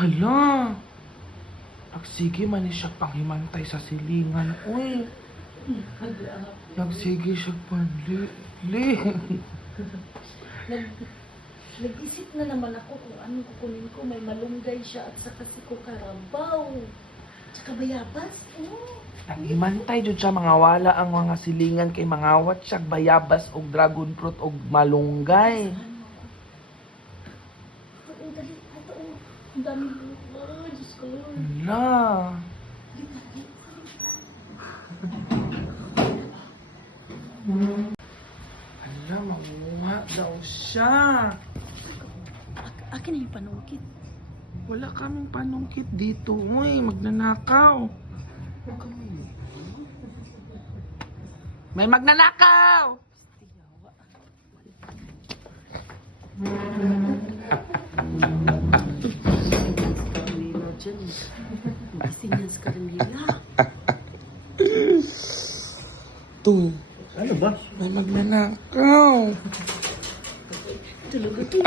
Hala! Nagsige man ni siya panghimantay sa silingan. Uy! Nagsige siya panli. Nag-isip na naman ako kung anong kukunin ko. May malunggay siya at saka si Kukarabaw. Tsaka bayabas. Oh. Naghimantay jud siya mga wala ang mga silingan kay mangawat siya bayabas og dragon fruit og malunggay. Oo, dali. Ito, oh. Ang dami buka. Diyos ko. Hala! Hala, mamuha daw siya. Akin na yung panungkit. Wala kaming panungkit dito. Uy, magnanakaw. May magnanakaw! Carmela dyan. Gising yan sa Carmela. To. Ano ba? May magnanakaw. Talaga to.